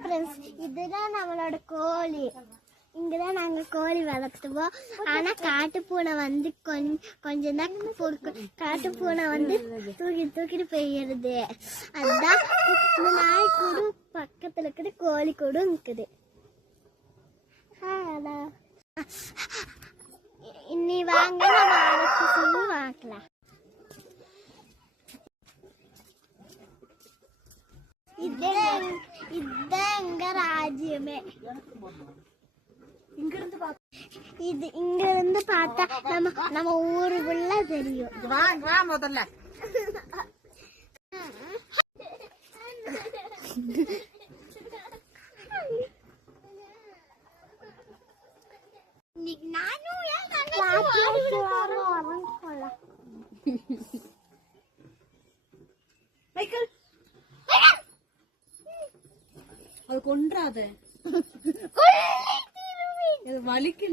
Friends, இதுதான் நம்மளோட கோழி. இங்கதான் நாங்க கோழி வளர்த்துவோம். ஆனா காட்டுப்பூனை வந்து கொஞ்சம் தான் பொறுக்கும். காட்டுப்பூனை வந்து தூக்கிட்டு போயிடுது. அதுதான் நாய் கூடும் பக்கத்துல இருக்குது, கோழி கூடும் இருக்குது. இன்னி வாங்க நம்ம அரைச்சி செஞ்சு வாங்கலாம். இதுதான் எங்க ராஜ்யமே. இங்க இருந்து பார்த்தா நம்ம ஊருக்குள்ள தெரியும். முதல்ல அது கொன்றாத வலிக்கு